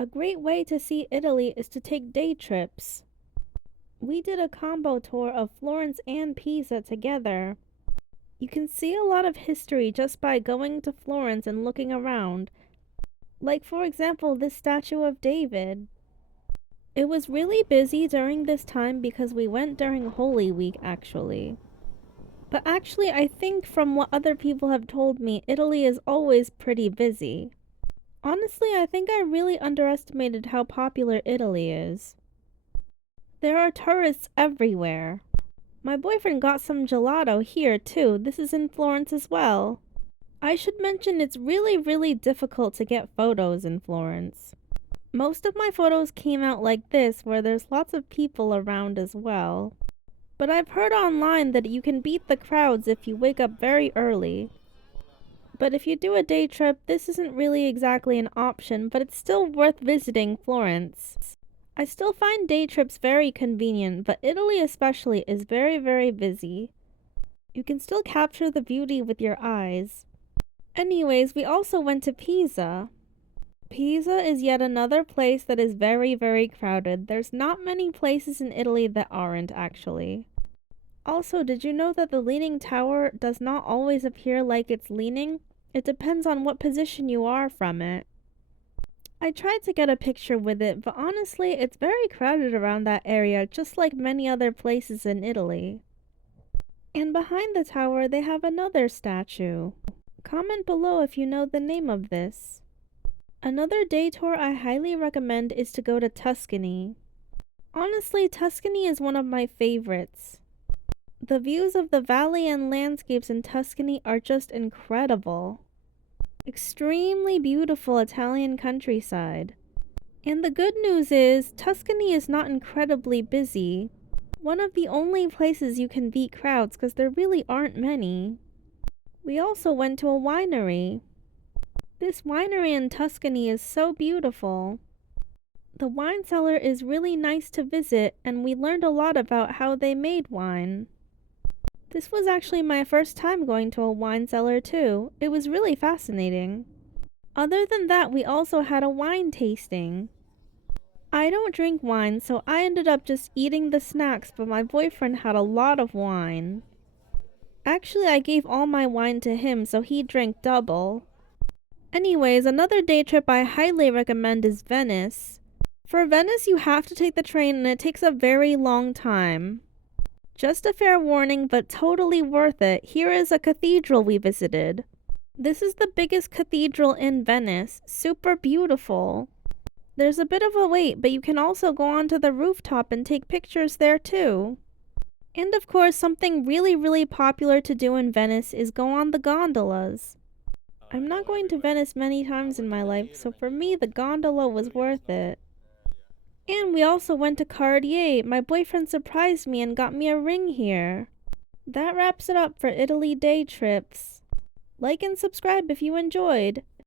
A great way to see Italy is to take day trips. We did a combo tour of Florence and Pisa together. You can see a lot of history just by going to Florence and looking around. Like, for example, this statue of David. It was really busy during this time because we went during Holy Week, actually. But actually, I think from what other people have told me, Italy is always pretty busy. Honestly, I think I really underestimated how popular Italy is. There are tourists everywhere. My boyfriend got some gelato here too. This is in Florence as well. I should mention it's really difficult to get photos in Florence. Most of my photos came out like this, where there's lots of people around as well. But I've heard online that you can beat the crowds if you wake up very early. But if you do a day trip, this isn't really exactly an option, but it's still worth visiting Florence. I still find day trips very convenient, but Italy especially is very busy. You can still capture the beauty with your eyes. Anyways, we also went to Pisa. Pisa is yet another place that is very crowded. There's not many places in Italy that aren't, actually. Also, did you know that the Leaning Tower does not always appear like it's leaning? It depends on what position you are from it. I tried to get a picture with it, but honestly, it's very crowded around that area, just like many other places in Italy. And behind the tower, they have another statue. Comment below if you know the name of this. Another day tour I highly recommend is to go to Tuscany. Honestly, Tuscany is one of my favorites. The views of the valley and landscapes in Tuscany are just incredible. Extremely beautiful Italian countryside. And the good news is, Tuscany is not incredibly busy. One of the only places you can beat crowds because there really aren't many. We also went to a winery. This winery in Tuscany is so beautiful. The wine cellar is really nice to visit, and we learned a lot about how they made wine. This was actually my first time going to a wine cellar too. It was really fascinating. Other than that, we also had a wine tasting. I don't drink wine, so I ended up just eating the snacks, but my boyfriend had a lot of wine. Actually, I gave all my wine to him, so he drank double. Anyways, another day trip I highly recommend is Venice. For Venice, you have to take the train and it takes a very long time. Just a fair warning, but totally worth it. Here is a cathedral we visited. This is the biggest cathedral in Venice. Super beautiful. There's a bit of a wait, but you can also go onto the rooftop and take pictures there too. And of course, something really popular to do in Venice is go on the gondolas. I'm not going to Venice many times in my life, so for me the gondola was worth it. And we also went to Cartier. My boyfriend surprised me and got me a ring here. That wraps it up for Italy day trips. Like and subscribe if you enjoyed.